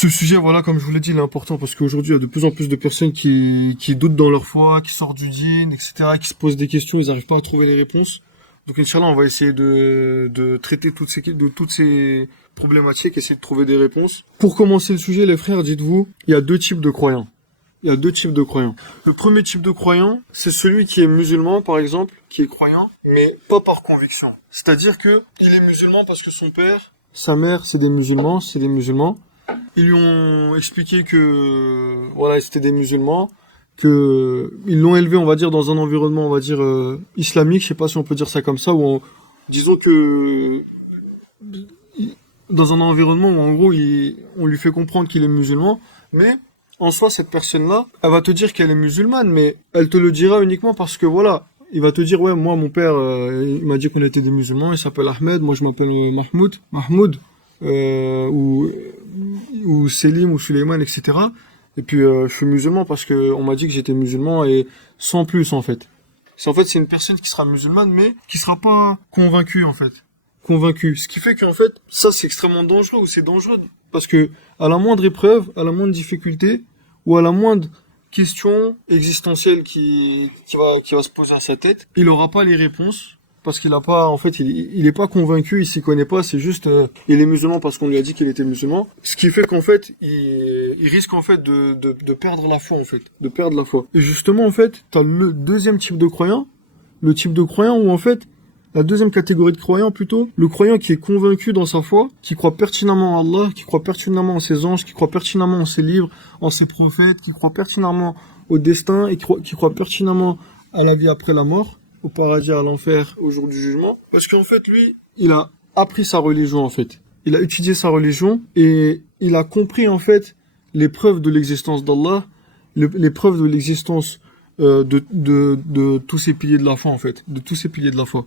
Ce sujet, voilà, comme je vous l'ai dit, il est important parce qu'aujourd'hui, il y a de plus en plus de personnes qui doutent dans leur foi, qui sortent du djinn, etc., qui se posent des questions, ils n'arrivent pas à trouver les réponses. Donc, Inch'Allah, on va essayer de traiter toutes ces problématiques, essayer de trouver des réponses. Pour commencer le sujet, les frères, dites-vous, il y a deux types de croyants. Il y a deux types de croyants. Le premier type de croyant, c'est celui qui est musulman, par exemple, qui est croyant, mais pas par conviction. C'est-à-dire que il est musulman parce que son père, sa mère, c'est des musulmans, c'est des musulmans. Ils lui ont expliqué que, voilà, c'était des musulmans, que ils l'ont élevé, on va dire, dans un environnement, on va dire, islamique, je sais pas si on peut dire ça comme ça, disons que, dans un environnement où, en gros, on lui fait comprendre qu'il est musulman, mais, en soi, cette personne-là, elle va te dire qu'elle est musulmane, mais elle te le dira uniquement parce que, voilà, il va te dire, ouais, moi, mon père, il m'a dit qu'on était des musulmans, il s'appelle Ahmed, moi, je m'appelle Mahmoud, ou Selim, ou Suleiman, etc. Et puis, je suis musulman parce que on m'a dit que j'étais musulman et sans plus, en fait. C'est une personne qui sera musulmane, mais qui sera pas convaincue, en fait. Convaincue. Ce qui fait qu'en fait, ça, c'est extrêmement dangereux, ou c'est dangereux parce que, à la moindre épreuve, à la moindre difficulté, ou à la moindre question existentielle qui va se poser à sa tête, il aura pas les réponses parce qu'il a pas, en fait, il est pas convaincu, il s'y connaît pas, c'est juste, il est musulman parce qu'on lui a dit qu'il était musulman. Ce qui fait qu'en fait, il risque en fait de perdre la foi, en fait, de perdre la foi. Et justement, en fait, t'as le deuxième type de croyant, le type de croyant où en fait, la deuxième catégorie de croyant plutôt, le croyant qui est convaincu dans sa foi, qui croit pertinemment en Allah, qui croit pertinemment en ses anges, qui croit pertinemment en ses livres, en ses prophètes, qui croit pertinemment au destin et qui croit pertinemment à la vie après la mort, au paradis, à l'enfer, au jour du jugement. Parce qu'en fait, lui, il a appris sa religion, en fait. Il a étudié sa religion et il a compris, en fait, les preuves de l'existence d'Allah, les preuves de l'existence de tous ces piliers de la foi, en fait. De tous ces piliers de la foi.